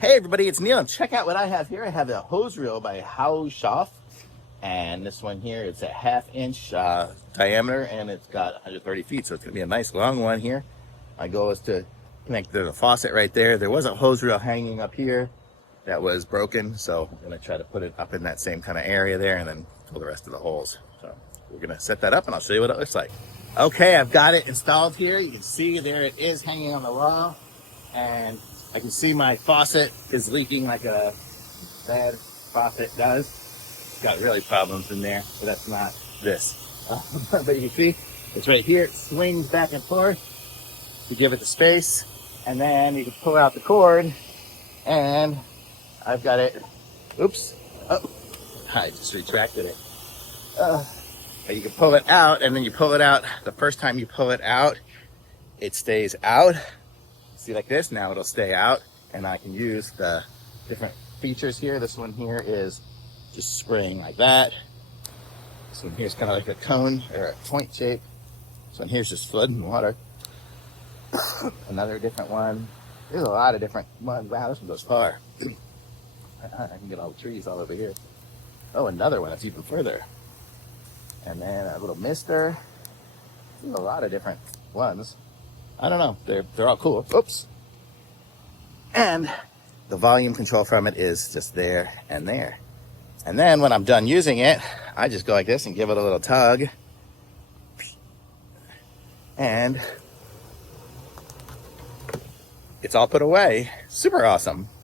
Hey everybody, it's Neil, and check out what I have here. I have a hose reel by HAUSHOF, and this one here, it's a 1/2 inch diameter, and it's got 130 feet, so it's going to be a nice long one here. My goal is to connect to the faucet right there. There was a hose reel hanging up here that was broken, so I'm going to try to put it up in that same kind of area there and then fill the rest of the holes. So we're going to set that up and I'll show you what it looks like. Okay, I've got it installed here. You can see there it is hanging on the wall, and I can see my faucet is leaking like a bad faucet does. It's got really problems in there, but that's not this. But you can see it's right here. It swings back and forth. You give it the space, and then you can pull out the cord, and I've got it. Oops. Oh, I just retracted it. But you can pull it out, and then you pull it out. The first time you pull it out, it stays out. See, like this, now it'll stay out, and I can use the different features here. This one here is just spraying like that. This one here is kind of like a cone or a point shape. This one here is just flooding water. Another different one. There's a lot of different ones. Wow, this one goes far. I can get all the trees all over here. Oh, another one that's even further. And then a little mister. There's a lot of different ones. I don't know, they're all cool. Oops. And the volume control from it is just there and there. And then when I'm done using it, I just go like this and give it a little tug. And it's all put away. Super awesome.